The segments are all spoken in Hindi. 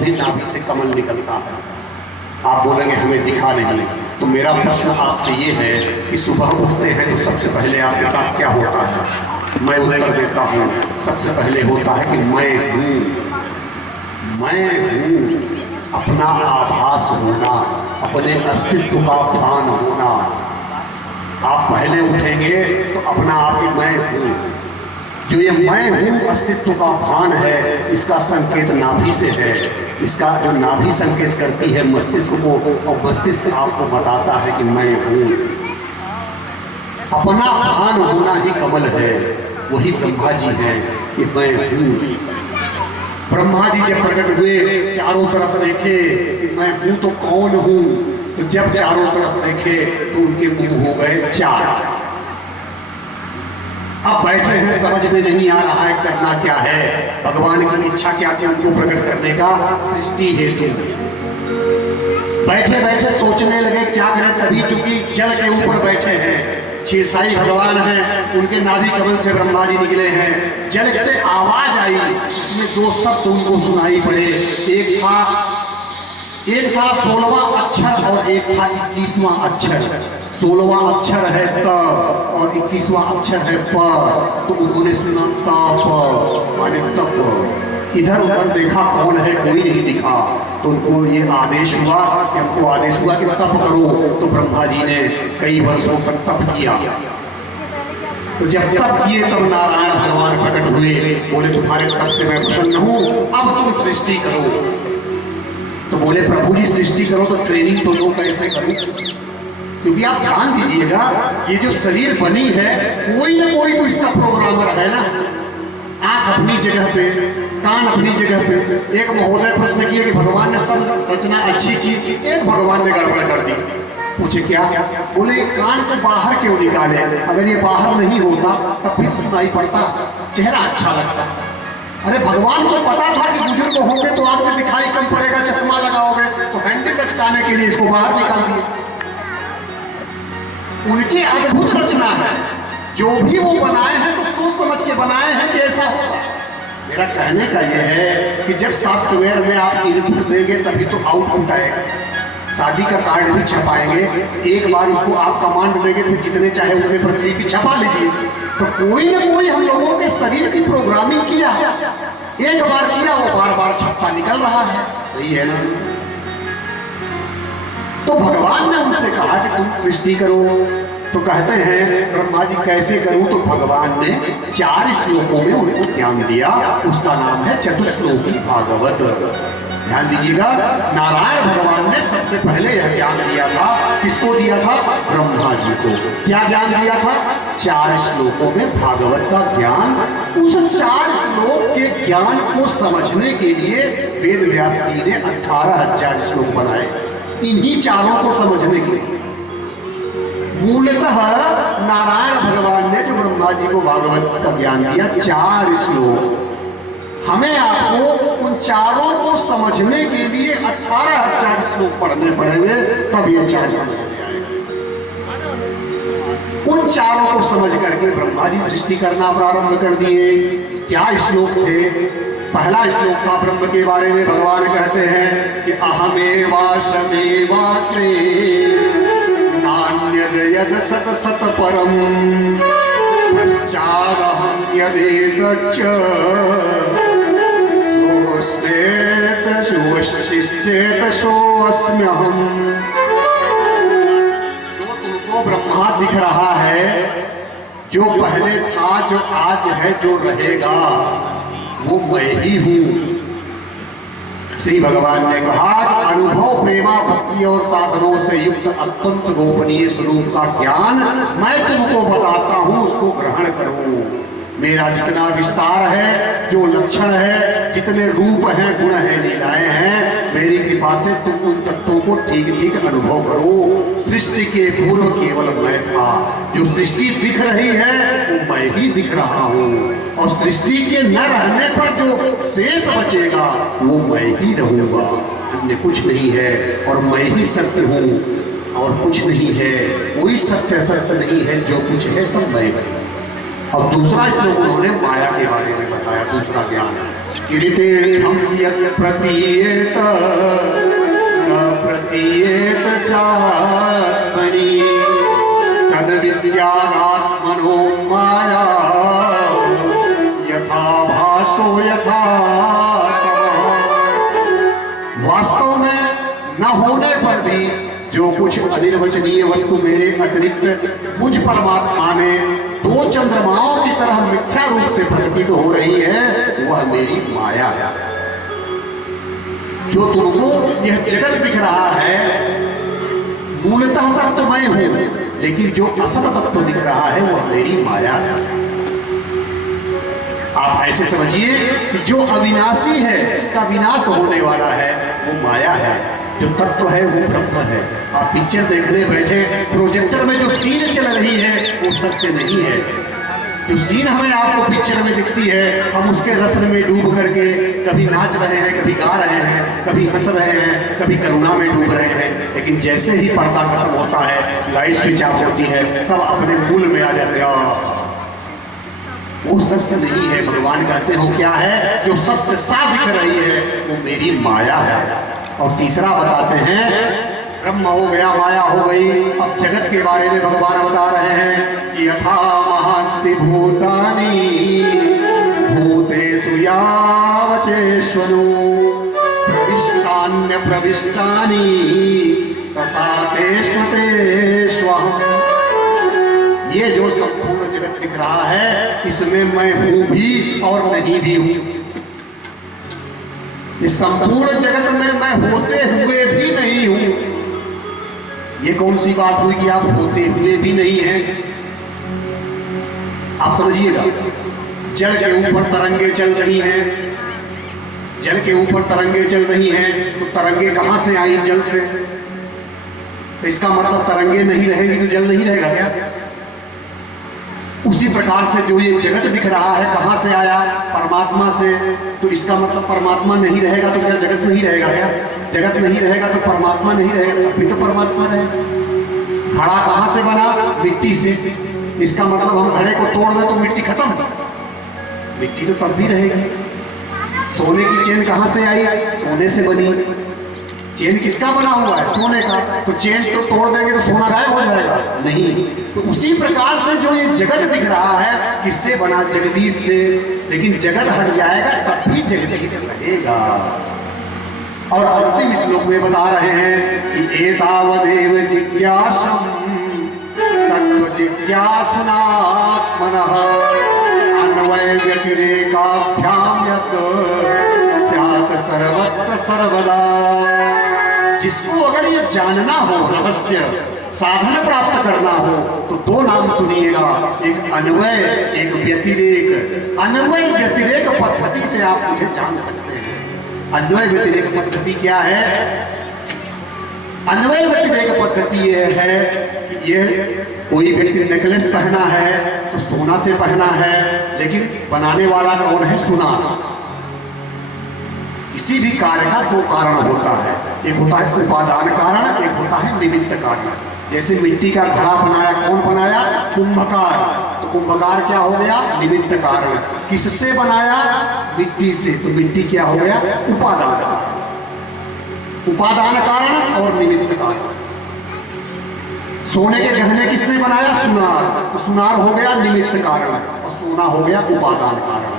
भी नाभि से कमल निकलता है। आप बोलेंगे हमें दिखा नहीं, तो मेरा प्रश्न आपसे ये है कि सुबह उठते हैं तो सबसे पहले आपके साथ क्या होता है? मैं उत्तर देता हूँ, सबसे पहले होता है कि मैं हूँ, अपना आभास होना, अपने अस्तित्व का भान होना। आप पहले उठेंगे तो अपना आप ही मैं हूँ, जो ये मैं हूँ अस्तित्व का भान है, इसका संकेत नाभि से है। इसका जो नाभि संकेत करती है मस्तिष्क को, और मस्तिष्क आपको बताता है कि मैं हूँ। अपना भान होना ही कमल है, वही ब्रह्मा जी हैं कि मैं हूँ। ब्रह्मा जी जब प्रकट हुए चारों तरफ देखे कि मैं हूँ तो कौन हूँ, तो जब चारों तरफ देखे तो उनके मुंह हो गए चार। अब बैठे हैं, समझ में नहीं आ रहा है करना क्या है, भगवान की इच्छा क्या थी उनको प्रकट करने का सृष्टि हेतु। बैठे बैठे सोचने लगे क्या करें, तभी चूंकि जल के ऊपर बैठे हैं, क्षीरसाई भगवान हैं, उनके नाभि कमल से ब्रह्मा जी निकले हैं। जल से आवाज आई, उसमें दो शब्द उनको सुनाई पड़े। एक था 16वां अक्षर और एक था 21वां अक्षर। 16वां अक्षर है त और 21वां अक्षर है प। तो उन्होंने सुना तप माने तप। इधर उधर देखा कौन है, कोई नहीं दिखा, तो उनको ये आदेश हुआ कि हमको आदेश हुआ कि तप करो। तो ब्रह्मा जी ने कई वर्षों तक तप किया। तो जब तप किए तब नारायण भगवान प्रकट हुए, बोले तुम्हारे तप से मैं प्रसन्न हूँ, अब तुम सृष्टि करो। तो बोले प्रभु जी सृष्टि करो तो ट्रेनिंग तो दो, कैसे करूं? क्योंकि आप ध्यान दीजिएगा, ये जो शरीर बनी है कोई ना कोई तो इसका प्रोग्रामर है ना। आंख अपनी जगह पे, कान अपनी जगह पे। एक महोदय प्रश्न किए कि भगवान ने सब रचना अच्छी चीज, एक भगवान ने गड़बड़ कर दी। पूछे क्या? बोले कान को बाहर क्यों निकाले? अगर ये बाहर नहीं होता तब भी तो सुनाई पड़ता, चेहरा अच्छा लगता। अरे भगवान को पता था कि बुजुर्ग होंगे तो आंख से दिखाई कम पड़ेगा, चश्मा लगाओगे, तो हैंडल लटकाने के लिए इसको बाहर निकाल दिया। उनकी अद्भुत रचना है, जो भी वो बनाए हैं सब सोच समझ के बनाए हैं कि ऐसा होगा। मेरा कहने का यह है कि जब सॉफ्टवेयर में आप इनपुट देंगे तभी तो आउटपुट आएगा। शादी का कार्ड भी छपाएंगे, एक बार उसको आप कमांड देंगे फिर जितने चाहे उतने प्रतिलिपि छपा लीजिए। तो कोई ना कोई हम लोगों के शरीर की प्रोग्रामिंग किया, एक बार किया वो बार बार छप्पा निकल रहा है। सही है ना? तो भगवान ने उनसे कहा कि तुम सृष्टि करो। तो कहते हैं ब्रह्मा जी कैसे करूं? तो भगवान ने 4 श्लोकों में उनको ज्ञान दिया, उसका नाम है चतुश्लोकी भागवत। ध्यान दीजिएगा, नारायण भगवान ने सबसे पहले यह ज्ञान दिया था। किसको दिया था? ब्रह्मा जी को। क्या ज्ञान दिया था? 4 श्लोकों में भागवत का ज्ञान। उस 4 श्लोक के ज्ञान को समझने के लिए वेद व्यास जी ने 18,000 श्लोक बनाए, इन्हीं चारों को समझने के लिए। मूलतः नारायण भगवान ने जो ब्रह्मा जी को भागवत का ज्ञान दिया 4 श्लोक, हमें आपको उन चारों को समझने के लिए 18,000 श्लोक पढ़ने पड़ेंगे, तब ये 4 समझ में आएगा। उन चारों को समझ करके ब्रह्मा जी सृष्टि करना प्रारंभ कर दिए। क्या श्लोक थे? पहला श्लोक था ब्रह्म के बारे में। भगवान कहते हैं कि अहमेवाशमेवात्रे नान्यद यद सत सत परम पश्चादहं यदेतच्च सोऽस्म्यहम्। जो तुमको ब्रह्मा दिख रहा है, जो पहले था, जो आज है, जो रहेगा, वो मैं ही हूं। श्री भगवान ने कहा अनुभव प्रेमा भक्ति और साधनों से युक्त अत्यंत गोपनीय स्वरूप का ज्ञान मैं तुमको बताता हूं, उसको ग्रहण करो। मेरा जितना विस्तार है, जो लक्षण है, जितने रूप हैं, गुण हैं, लीलाएं हैं, मेरी कृपा से तुम उन तत्वों को ठीक ठीक अनुभव करो। सृष्टि के पूर्व केवल मैं था, जो सृष्टि दिख रही है वो मैं ही दिख रहा हूँ, और सृष्टि के न रहने पर जो शेष बचेगा वो मैं ही रहूंगा। अन्य कुछ नहीं है, और मैं ही सत्य हूँ और कुछ नहीं है। कोई सत्य सत्य नहीं है, जो कुछ है सब मैं। और दूसरा श्लोक उन्होंने माया के बारे में बताया, दूसरा ज्ञान। कीर्तिर्थं यत् प्रतीयेत न प्रतीयेत चात्मनि तद्विद्यादात्मनो माया यथा भासो यथा तमः। वास्तव में न होने पर भी जो कुछ अनिर्वचनीय वस्तु मेरे अतिरिक्त मुझ परमात्मा में दो चंद्रमाओं की तरह मिथ्या रूप से प्रतीत हो रही है, वह मेरी माया है। जो तुमको यह जगत दिख रहा है मूलतः तक तो मैं हूं, लेकिन जो असल तत्व दिख रहा है वह मेरी माया है। आप ऐसे समझिए कि जो अविनाशी है, इसका विनाश होने वाला है, वो माया है। जो तत्व है वो ब्रह्म है। आप पिक्चर देखने बैठे, प्रोजेक्टर में जो सीन चल रही है वो सत्य नहीं है। जो सीन हमें आपको पिक्चर में दिखती है, हम उसके रसन में डूब करके कभी नाच रहे हैं, कभी गा रहे हैं, कभी हंस रहे हैं, कभी करुणा में डूब रहे हैं। लेकिन जैसे ही पर्दा खत्म होता है, लाइट स्विच ऑफ होती है, तब अपने मूल में आ जाते हैं। वो सत्य नहीं है। भगवान कहते हो क्या है? जो सत्य सा दिख रही है वो मेरी माया है। और तीसरा बताते हैं, ब्रह्म हो गया, माया हो गई। अब जगत के बारे में भगवान बता रहे हैं कि यथा महान्ति भूतानि भूतेषु यावचेष्वनु प्रविष्टान्य प्रविष्टानि तथा तेष्व तेष्वहम्। ये जो संपूर्ण जगत दिख रहा है, इसमें मैं हूं भी और नहीं भी हूं। इस संपूर्ण जगत में मैं होते हुए भी नहीं हूं। ये कौन सी बात हुई कि आप होते हुए भी नहीं हैं? आप समझिएगा, जल के ऊपर तरंगे चल रही हैं, जल के ऊपर तरंगे चल रही हैं, तो तरंगे कहां से आई? जल से। तो इसका मतलब तरंगे नहीं रहेंगी तो जल नहीं रहेगा क्या? उसी प्रकार से जो ये जगत दिख रहा है कहां से आया? परमात्मा से। तो इसका मतलब परमात्मा नहीं रहेगा तो क्या जगत नहीं रहेगा क्या? जगत नहीं रहेगा तो परमात्मा नहीं रहेगा, तब भी तो परमात्मा रहेगा। घड़ा कहां से बना? मिट्टी से। इसका मतलब हम घड़े को तोड़ दें तो मिट्टी खत्म, मिट्टी तो तब भी रहेगी। सोने की चेन कहां से आई? सोने से बनी। चेन किसका बना हुआ है? सोने का। तो चेन तो तोड़ देंगे तो सोना गायब हो जाएगा? नहीं। तो उसी प्रकार से जो ये जगत दिख रहा है, किससे बना? जगदीश से। लेकिन जगत हट जाएगा तब भी जगदीश रहेगा। और अंतिम श्लोक में बता रहे हैं कि एतावदेव जिज्ञासं तत्व जिज्ञासुनात्मनः अन्वय व्यतिरेकाभ्याम यत् स्यात् सर्वत्र सर्वदा। जिसको अगर ये जानना हो, रहस्य साधन प्राप्त करना हो, तो दो नाम सुनिएगा, एक अन्वय, एक व्यतिरेक। अन्वय व्यतिरेक पद्धति से आप मुझे जान सकते हैं। अन्वय व्यतिरेक पद्धति क्या है? अन्वय व्यतिरेक पद्धति यह है कि ये कोई व्यक्ति नेकलेस पहना है तो सोना से पहना है, लेकिन बनाने वाला कौन है? सुनार। किसी भी कार्य का दो कारण होता है, एक होता है उपादान कारण, एक होता है निमित्त कारण। जैसे मिट्टी का घड़ा बनाया, कौन बनाया? कुंभकार। तो कुंभकार क्या हो गया? निमित्त कारण। किससे बनाया? मिट्टी से। तो मिट्टी क्या हो गया? उपादान कारण। उपादान कारण और निमित्त कारण। सोने के गहने किसने बनाया? सुनार। तो सुनार हो गया निमित्त कारण और सोना हो गया उपादान कारण।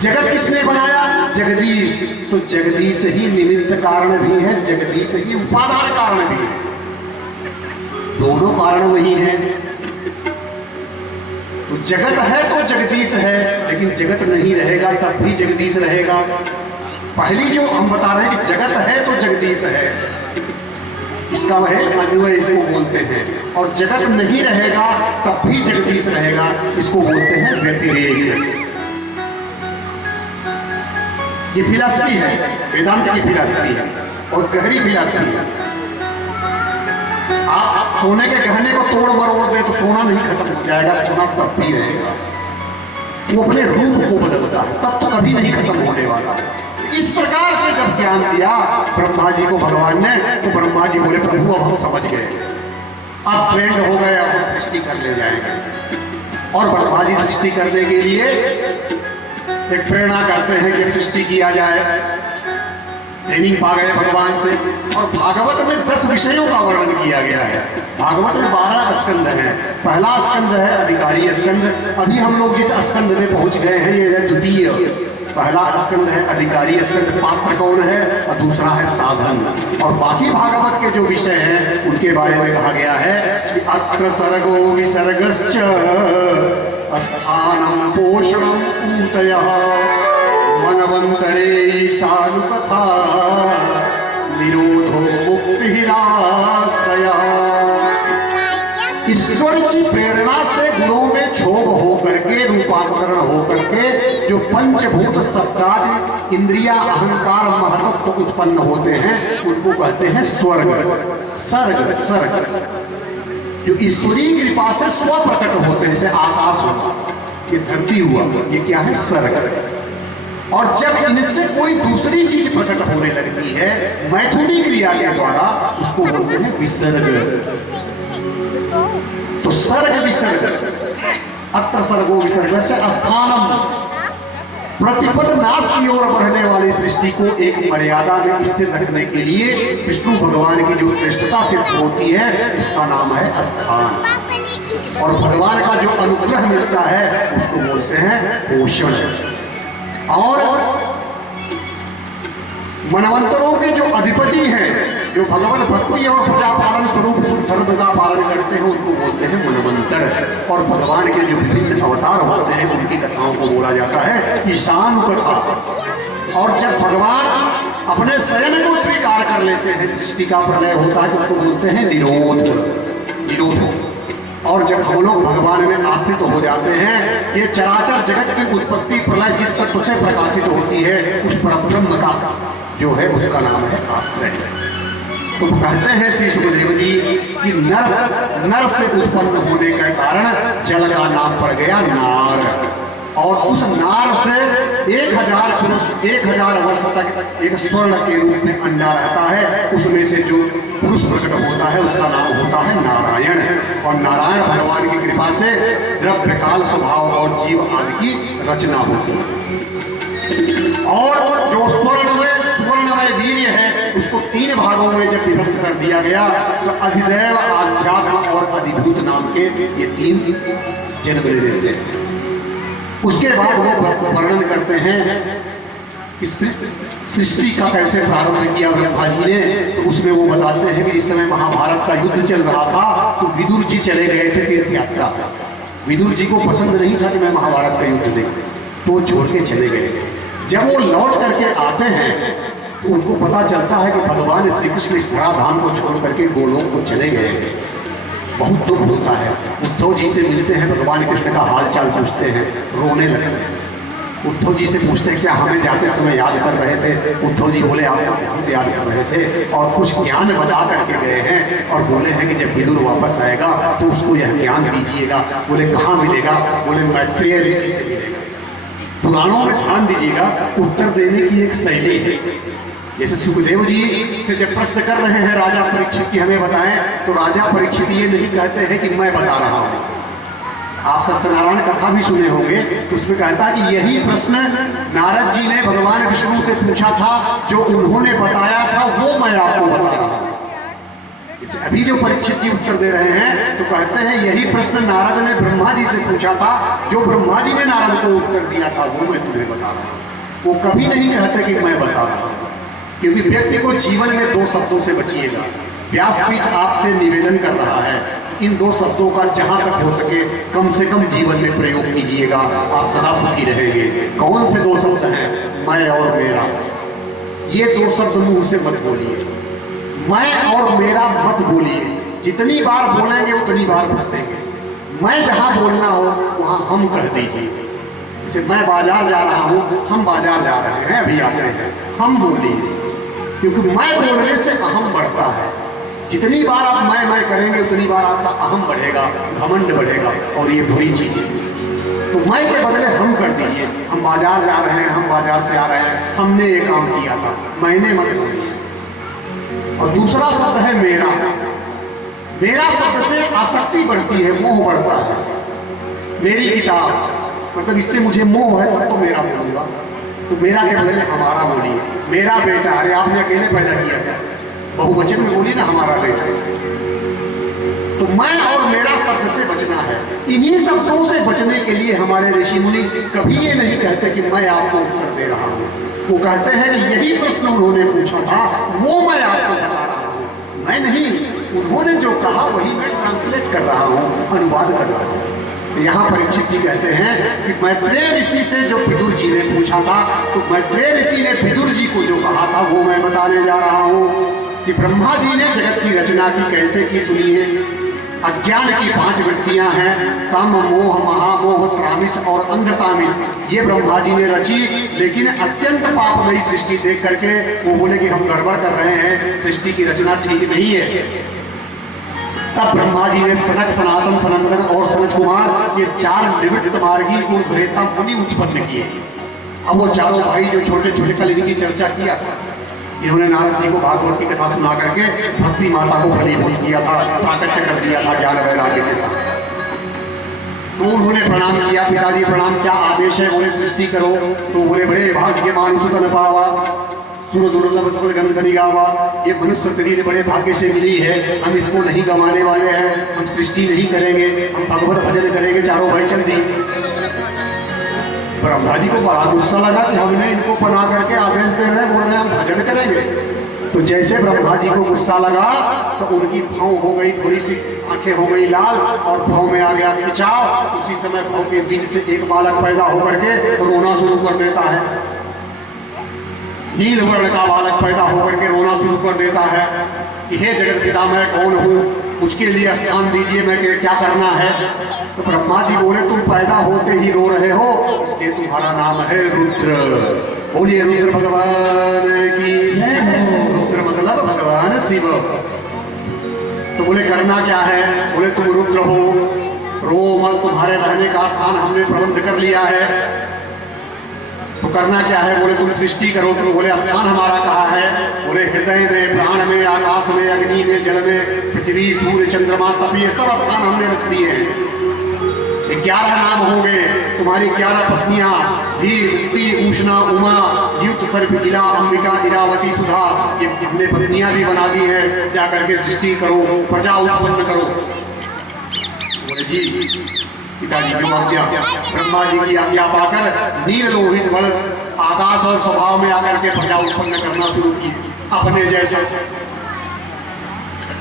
जगत किसने बनाया? जगदीश। तो जगदीश ही निमित्त कारण भी है, जगदीश ही उपादान कारण भी है। दोनों कारण वही हैं। तो जगत है तो जगदीश है, लेकिन जगत नहीं रहेगा तब भी जगदीश रहेगा। पहली जो हम बता रहे हैं कि जगत है तो जगदीश है, इसका वह अन्वय इसको बोलते हैं। और जगत नहीं रहेगा तब भी जगदीश रहेगा, इसको बोलते हैं व्यतिरेक। ये फिलॉसफी है, वेदांत की फिलॉसफी है और गहरी फिलॉसफी है। आप सोने के गहने को तोड़ मरोड़ दे तो सोना नहीं खत्म हो जाएगा, सोना तब भी रहेगा। वो अपने रूप को बदलता है, तब तो कभी नहीं खत्म होने वाला। इस प्रकार से जब ज्ञान दिया ब्रह्मा जी को भगवान ने, तो ब्रह्मा जी बोले प्रभु अब हम समझ गए, अब ट्रेंड हो गए, अब हम सृष्टि कर ले जाएंगे। और ब्रह्मा जी सृष्टि करने के लिए एक प्रेरणा करते हैं कि सृष्टि किया जाए, ट्रेनिंग पा गए भगवान से। और भागवत में 10 विषयों का वर्णन किया गया है। भागवत में 12 स्कंद हैं। पहला स्कंद है अधिकारी स्कंद। अभी हम लोग जिस स्कंद में पहुंच गए हैं ये है द्वितीय। पहला स्कंद है अधिकारी स्कंद, पात्र कौन है, और दूसरा है साधन। और बाकी भागवत के जो विषय हैं उनके बारे में कहा गया है कि अत्र सर्गो विसर्गश्च स्थानम पोषणम ऊतयः मनवंतरे ईशानुकथा निरोधो मुक्तिराश्रयः। ईश्वर की प्रेरणा से गुणों में क्षोभ होकर के, रूपांतरण होकर के जो पंचभूत शब्दादि इंद्रिया अहंकार महत्व उत्पन्न होते हैं उनको कहते हैं स्वर्ग, सर्ग। सर्ग जो ईश्वरीय कृपा से स्व प्रकट होते हैं, जैसे आकाश हुआ, ये धरती हुआ, ये क्या है, सर्ग। और जब इनसे कोई दूसरी चीज प्रकट होने लगती है मैथुनी क्रिया के द्वारा, उसको बोलते हैं विसर्ग। तो सर्ग विसर्ग, अत्र सर्गो विसर्गश्च स्थानम, प्रतिपद नाश की ओर बढ़ने वाली सृष्टि को एक मर्यादा में स्थिर रखने के लिए विष्णु भगवान की जो श्रेष्ठता सिद्ध होती है उसका नाम है स्थान। और भगवान का जो अनुग्रह मिलता है उसको बोलते हैं पोषण। और मनवंतरों के जो अधिपति हैं, जो भगवत भक्ति और प्रजा पालन स्वरूप शुभ धर्म का पालन करते हैं उनको बोलते हैं मनवंतर। और भगवान के जो विभिन्न अवतार होते हैं उनकी कथाओं को बोला जाता है ईशान कथा। और जब भगवान अपने शयन को स्वीकार कर लेते हैं, सृष्टि का प्रलय होता है, उसको बोलते हैं निरोध। निरोध। और जब हम लोग भगवान में आश्रित हो जाते हैं, ये चराचर जगत की उत्पत्ति प्रलय जिस तत्व से प्रकाशित होती है उस परब्रह्म का जो है उसका नाम है आश्रय। तो कहते हैं श्री सुखदेव जी कि नर से उत्पन्न होने के कारण जल का नाम पड़ गया नार। और उस नार से 1000 वर्ष तक एक स्वर्ण के रूप में अंडा रहता है, उसमें से जो पुरुष प्रकट होता है उसका नाम होता है नारायण। और नारायण भगवान की कृपा से द्रव्य काल स्वभाव और जीव आदि की रचना होती है। और जो स्वर्णमय वीर्य है उसको 3 भागों में जब विभक्त कर दिया गया तो अधिदैव, आध्यात्म और अधिभूत नाम के ये 3 जन्म ले लेते हैं। उसके बाद वो वर्णन करते हैं कि सृष्टि का कैसे प्रारंभ किया ब्रह्मा जी ने। तो उसमें वो बताते हैं कि इस समय महाभारत का युद्ध चल रहा था तो विदुर जी चले गए थे तीर्थ यात्रा। विदुर जी को पसंद नहीं था कि मैं महाभारत का युद्ध देखूं, तो वो छोड़ के चले गए। जब वो लौट करके आते हैं तो उनको पता चलता है कि भगवान श्री कृष्ण इस धराधाम को छोड़ करके गोलोक को चले गए। बहुत दुख होता है। उद्धव जी से मिलते हैं, भगवान कृष्ण का हाल चाल पूछते हैं, रोने लगते हैं। उद्धव जी से पूछते हैं क्या हमें जाते समय याद कर रहे थे? उद्धव जी बोले आपको बहुत याद कर रहे थे और कुछ ज्ञान बता करके गए हैं। और बोले हैं कि जब विदुर वापस आएगा तो उसको यह ज्ञान दीजिएगा। बोले कहाँ मिलेगा? बोले मैत्रेय ऋषि से मिलेगा। पुराणों में ध्यान दीजिएगा, उत्तर देने की एक शैली है। जैसे सुखदेव जी से जब प्रश्न कर रहे हैं राजा परीक्षित की हमें बताएं, तो राजा परीक्षित ये नहीं कहते हैं कि मैं बता रहा हूं। आप सत्यनारायण कथा भी सुने होंगे, तो उसमें कहता है कि यही प्रश्न नारद जी ने भगवान विष्णु से पूछा था, जो उन्होंने बताया था वो मैं आपको बता रहा हूं। अभी जो परीक्षित जी उत्तर दे रहे हैं तो कहते हैं यही प्रश्न नारद ने ब्रह्मा जी से पूछा था, जो ब्रह्मा जी ने नारद को उत्तर दिया था वो मैं तुम्हें बता रहा हूं। वो कभी नहीं कहते कि मैं बता रहा हूं, क्योंकि व्यक्ति को जीवन में 2 शब्दों से बचिएगा। व्यासपीठ आपसे निवेदन कर रहा है, इन 2 शब्दों का जहां तक हो सके कम से कम जीवन में प्रयोग कीजिएगा, आप सदा सुखी रहेंगे। कौन से 2 शब्द हैं? मैं और मेरा। ये 2 शब्द मुंह से मत बोलिए। मैं और मेरा मत बोलिए। जितनी बार बोलेंगे उतनी बार फंसेंगे। मैं जहां बोलना हो वहां हम कह दीजिए। जैसे मैं बाजार जा रहा हूं, हम बाजार जा रहे हैं, अभी आते हैं, हम बोलिए। क्योंकि मैं बोलने से अहम बढ़ता है। जितनी बार आप मैं करेंगे उतनी बार आपका अहम बढ़ेगा, घमंड बढ़ेगा, और ये बुरी चीज है। तो मैं के बदले हम कर दीजिए। हम बाजार जा रहे हैं, हम बाजार से आ रहे हैं, हमने ये काम किया था, मैंने मत बोलिए। और दूसरा शब्द है मेरा। मेरा शब्द से आसक्ति बढ़ती है, मोह बढ़ता है। मेरी किताब, मतलब इससे मुझे मोह है तब तो मेरा बोलूंगा। तो मेरा के बदले हमारा बोलिए, मेरा बेटा। अरे आपने अकेले पैदा किया क्या? बहुवचन में बोली ना हमारा बेटा। तो मैं और मेरा शब्द से बचना है। इन्हीं शब्दों से बचने के लिए हमारे ऋषि मुनि कभी ये नहीं कहते कि मैं आपको उत्तर दे रहा हूँ। वो कहते हैं कि यही प्रश्न उन्होंने पूछा था वो मैं आपको बता रहा हूँ, मैं नहीं। उन्होंने जो कहा वही मैं ट्रांसलेट कर रहा हूँ, अनुवाद कर रहा हूँ। यहाँ परीक्षित जी कहते हैं कि मैत्रेय ऋषि से जो विदुर जी ने पूछा था, तो मैत्रेय ऋषि ने विदुर जी को जो कहा था वो मैं बताने जा रहा हूँ कि ब्रह्मा जी ने जगत की रचना की कैसे की सुनी है। अज्ञान की 5 वृत्तियां हैं, काम, मोह, महामोह, त्रामिस और अंधतामिस। ये ब्रह्मा जी ने रची, लेकिन अत्यंत पापमयी सृष्टि देख करके वो बोले कि हम गड़बड़ कर रहे हैं, सृष्टि की रचना ठीक नहीं है। तब ब्रह्मा जी ने सनक, सनातन, सनंदन और सनत कुमार ये 4 निवृत्त मार्गी ऊर्ध्वरेता मुनि उत्पन्न किए। अब वो चारों भाई जो छोटे छोटे कल इनकी चर्चा किया था, इन्होंने नारद जी को भागवत की कथा सुना करके भक्ति माता को फलीभूत किया था, प्राकट्य कर दिया था ज्ञान वैराग्य के साथ। तो उन्होंने प्रणाम किया, पिताजी प्रणाम, क्या आदेश है? बोले सृष्टि करो। तो बोले बड़े भाग्यमान सुतन पावा, सुर दुर्लभ गण गनी गावा। ये मनुष्य शरीर बड़े भाग्य से मिली है, हम इसको नहीं गंवाने वाले हैं, हम सृष्टि नहीं करेंगे, हम भगवत भजन करेंगे। चारों भाई चल दी। ब्रह्मा जी को बड़ा गुस्सा लगा कि हमने इनको बना करके आदेश दे रहे हैं, बोल रहे हैं हम भजन करेंगे। तो जैसे ब्रह्मा जी को गुस्सा लगा तो उनकी भौं हो गई, थोड़ी सी आंखें हो गई लाल और भौं में आ गया खिंचाव। उसी समय भौं के बीच से एक बालक पैदा होकर के रोना शुरू कर देता है। नील वर्ण का बालक पैदा होकर के रोना शुरू कर देता है कि हे जगत पिता मैं कौन हूँ, उसके लिए स्थान दीजिए, मैं क्या करना है। तो ब्रह्मा जी बोले तुम पैदा होते ही रो रहे हो, इसलिए तुम्हारा नाम है रुद्र। बोलिए रुद्र भगवान की। रुद्र मतलब भगवान शिव। तो बोले करना क्या है? बोले तुम रुद्र हो, रो मत, तुम्हारे रहने का स्थान हमने प्रबंध कर लिया है। तो करना क्या है? बोले तुम सृष्टि करो। तुम बोले स्थान हमारा कहाँ है? बोले हृदय में, प्राण में, आकाश में, अग्नि में, जल में, पृथ्वी, सूर्य, चंद्रमा, तप, ये सब स्थान हमने रच दिए हैं। 11 नाम होंगे, तुम्हारी 11 पत्नियां, धीर, मुक्ति, उष्णा, उमा, युक्त, सर्प, इला, अंबिका, इरावती, सुधा, ये हमने पत्नियां भी बना दी है। जा करके सृष्टि करो, प्रजा उत्पन्न करो। बोले जी पिताजी की आज्ञा। ब्रह्मा जी की आज्ञा पाकर नील लोहित बल आकाश और स्वभाव में आकर के प्रजा उत्पन्न करना शुरू की। अपने जैसा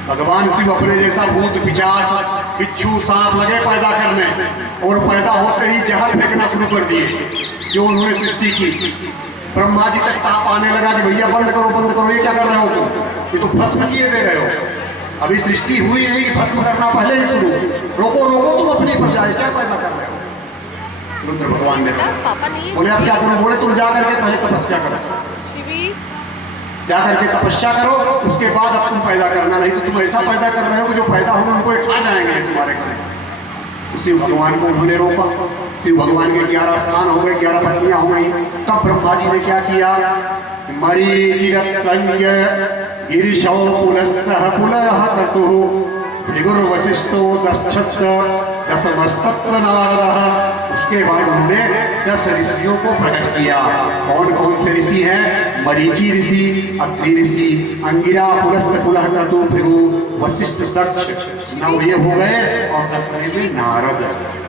भगवान शिव अपने जैसा भूत, पिशाच, बिच्छू, सांप लगे पैदा करने, और पैदा होते ही जहर फेंकना शुरू कर दिए जो उन्होंने सृष्टि की। ब्रह्मा जी तक ताप आने लगा कि भैया बंद करो बंद करो, ये क्या कर रहे हो तुम? ये तो भस्म किए दे रहे हो, अभी सृष्टि हुई नहीं कि भस्म करना पहले ही शुरू। रोको रोको तुम अपनी प्रजा, क्या पैदा कर रहे हो? रुद्र भगवान ने बोले अब क्या करो? बोले तुम जा करके पहले तपस्या करो, जा करके तपस्या करो, उसके बाद अब तुम पैदा करना, नहीं तो तुम ऐसा पैदा कर रहे हो कि जो पैदा होंगे उनको खा जाएंगे तुम्हारे घर। तो शिव भगवान को उन्होंने रोका। शिव भगवान के 11 स्थान हो गए, 11 पत्नियां हो गई। तब ब्रह्मा जी ने क्या किया? मरीचिरत्रण्य गिरिशौ पुलस्तः पुलः क्रतुः भृगुर्वसिष्ठो दक्षस्य दशमस्तत्र नारदः। उसके बाद उन्होंने 10 ऋषियों को प्रकट किया। कौन कौन से ऋषि हैं? मरीचि ऋषि, अत्रि ऋषि, अंगिरा, पुलस्त, पुलह, क्रतु, भृगु, वशिष्ठ, दक्ष, 9 ये हो गए, और 10वें में नारद।